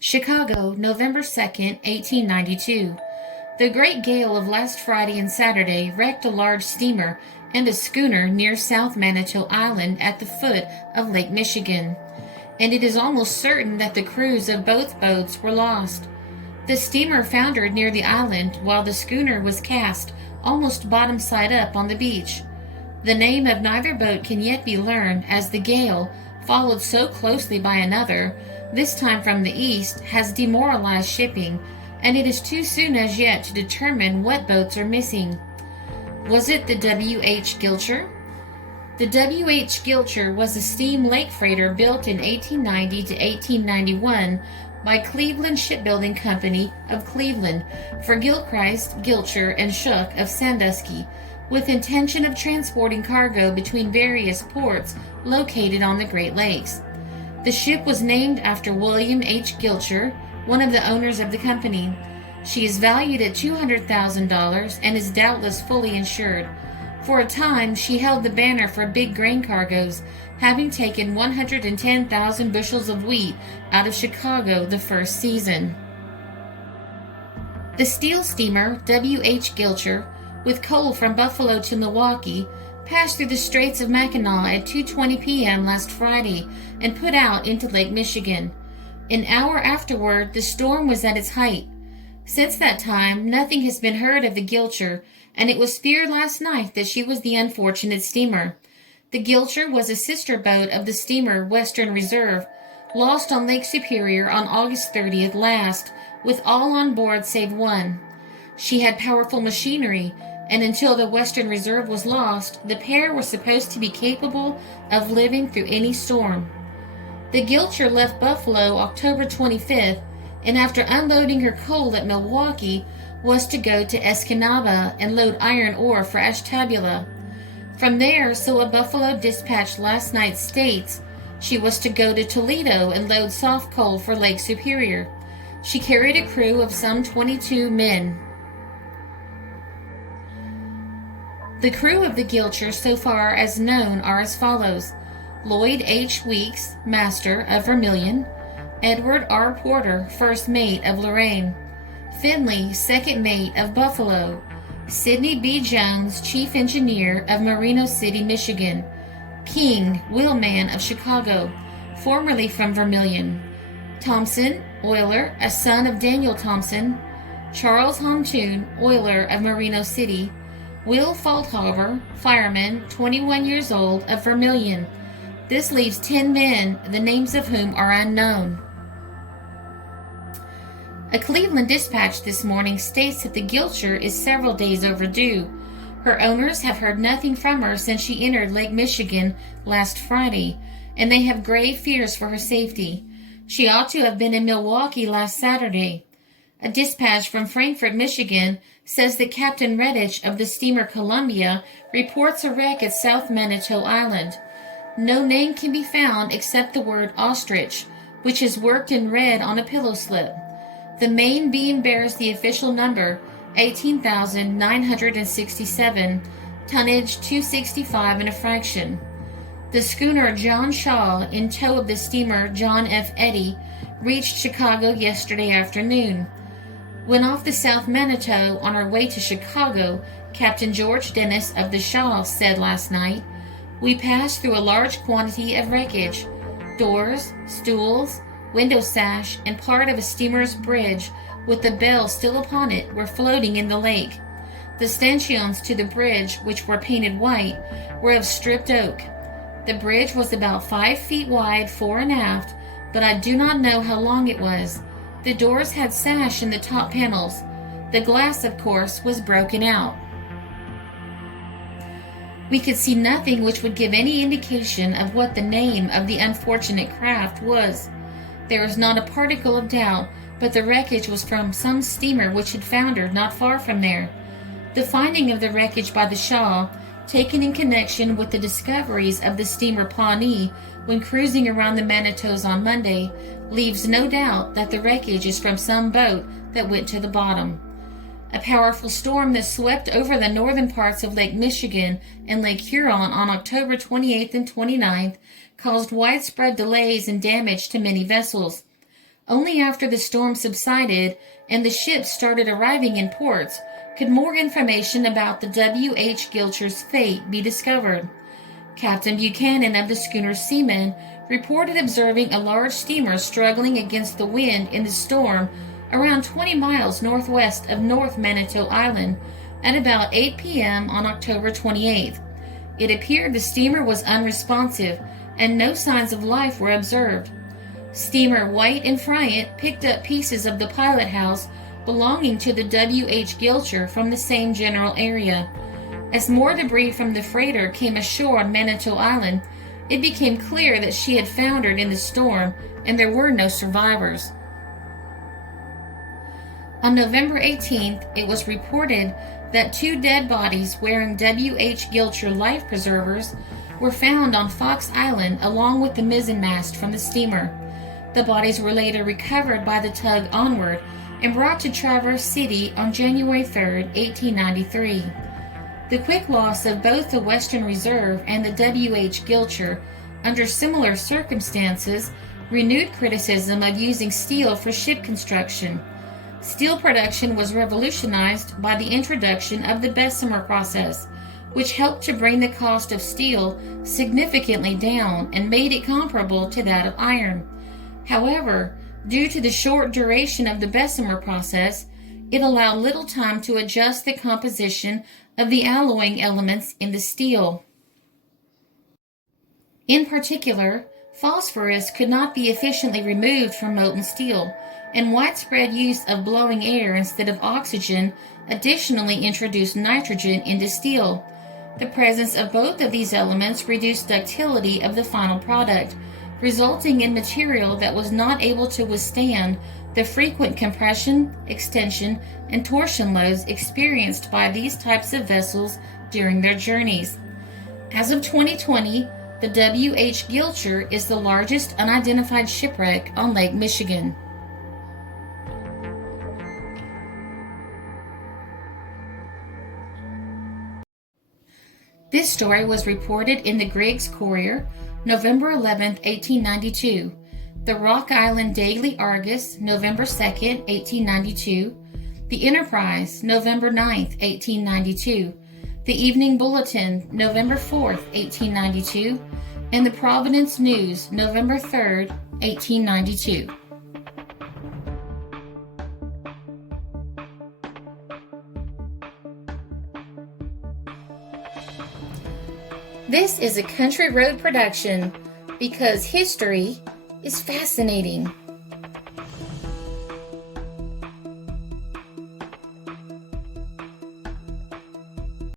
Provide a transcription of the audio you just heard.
Chicago, November 2nd, 1892. The great gale of last Friday and Saturday wrecked a large steamer and a schooner near South Manitou Island at the foot of Lake Michigan, and it is almost certain that the crews of both boats were lost. The steamer foundered near the island while the schooner was cast almost bottom side up on the beach. The name of neither boat can yet be learned, as the gale, followed so closely by another, this time from the east, has demoralized shipping, and it is too soon as yet to determine what boats are missing. Was it the W.H. Gilcher? The W.H. Gilcher was a steam lake freighter built in 1890 to 1891 by Cleveland Shipbuilding Company of Cleveland for Gilchrist, Gilcher, and Shook of Sandusky, with intention of transporting cargo between various ports located on the Great Lakes. The ship was named after William H. Gilcher, one of the owners of the company. She is valued at $200,000 and is doubtless fully insured. For a time, she held the banner for big grain cargoes, having taken 110,000 bushels of wheat out of Chicago the first season. The steel steamer W.H. Gilcher, with coal from Buffalo to Milwaukee, passed through the Straits of Mackinac at 2:20 p.m. last Friday and put out into Lake Michigan. An hour afterward, the storm was at its height. Since that time, nothing has been heard of the Gilcher, and it was feared last night that she was the unfortunate steamer. The Gilcher was a sister boat of the steamer Western Reserve, lost on Lake Superior on August 30th last, with all on board save one. She had powerful machinery, and until the Western Reserve was lost, the pair were supposed to be capable of living through any storm. The Gilcher left Buffalo October 25th, and after unloading her coal at Milwaukee, was to go to Escanaba and load iron ore for Ashtabula. From there, so a Buffalo Dispatch last night states, she was to go to Toledo and load soft coal for Lake Superior. She carried a crew of some 22 men. The crew of the Gilcher, so far as known, are as follows: Lloyd H. Weeks, master of Vermilion; Edward R. Porter, first mate of Lorraine; Finley, second mate of Buffalo; Sidney B. Jones, chief engineer of Merino City, Michigan; King, wheelman of Chicago, formerly from Vermilion; Thompson, oiler, a son of Daniel Thompson; Charles Hontoon, oiler of Merino City; Will Faulthaber, fireman, 21 years old, of Vermilion. This leaves 10 men, the names of whom are unknown. A Cleveland Dispatch this morning states that the Gilcher is several days overdue. Her owners have heard nothing from her since she entered Lake Michigan last Friday, and they have grave fears for her safety. She ought to have been in Milwaukee last Saturday. A dispatch from Frankfort, Michigan, says that Captain Redditch of the steamer Columbia reports a wreck at South Manitou Island. No name can be found except the word ostrich, which is worked in red on a pillow slip. The main beam bears the official number, 18,967, tonnage 265 and a fraction. The schooner John Shaw, in tow of the steamer John F. Eddy, reached Chicago yesterday afternoon. When off the South Manitou on our way to Chicago, Captain George Dennis of the Shaw said last night, we passed through a large quantity of wreckage. Doors, stools, window sash, and part of a steamer's bridge with the bell still upon it were floating in the lake. The stanchions to the bridge, which were painted white, were of stripped oak. The bridge was about 5 feet wide fore and aft, but I do not know how long it was. The doors had sash in the top panels. The glass, of course, was broken out. We could see nothing which would give any indication of what the name of the unfortunate craft was. There is not a particle of doubt but the wreckage was from some steamer which had foundered not far from there. The finding of the wreckage by the Shaw, taken in connection with the discoveries of the steamer Pawnee when cruising around the Manitous on Monday, leaves no doubt that the wreckage is from some boat that went to the bottom. A powerful storm that swept over the northern parts of Lake Michigan and Lake Huron on October 28th and 29th caused widespread delays and damage to many vessels. Only after the storm subsided and the ships started arriving in ports could more information about the W.H. Gilcher's fate be discovered. Captain Buchanan of the schooner's seamen reported observing a large steamer struggling against the wind in the storm around 20 miles northwest of North Manitou Island at about 8 p.m. on October 28th. It appeared the steamer was unresponsive and no signs of life were observed. Steamer White and Friant picked up pieces of the pilot house belonging to the W.H. Gilcher from the same general area. As more debris from the freighter came ashore on Manitou Island, it became clear that she had foundered in the storm and there were no survivors. On November 18th, it was reported that 2 dead bodies wearing W.H. Gilcher life preservers were found on Fox Island along with the mizzenmast from the steamer. The bodies were later recovered by the tug Onward and brought to Traverse City on January 3, 1893. The quick loss of both the Western Reserve and the W.H. Gilcher under similar circumstances renewed criticism of using steel for ship construction. Steel production was revolutionized by the introduction of the Bessemer process, which helped to bring the cost of steel significantly down and made it comparable to that of iron. However, due to the short duration of the Bessemer process, it allowed little time to adjust the composition of the alloying elements in the steel. In particular, phosphorus could not be efficiently removed from molten steel, and widespread use of blowing air instead of oxygen additionally introduced nitrogen into steel. The presence of both of these elements reduced ductility of the final product, resulting in material that was not able to withstand the frequent compression, extension, and torsion loads experienced by these types of vessels during their journeys. As of 2020, the W.H. Gilcher is the largest unidentified shipwreck on Lake Michigan. This story was reported in the Griggs Courier, November 11, 1892, the Rock Island Daily Argus, November 2, 1892, the Enterprise, November 9, 1892, the Evening Bulletin, November 4, 1892, and the Providence News, November 3, 1892. This is a Country Road production because history is fascinating.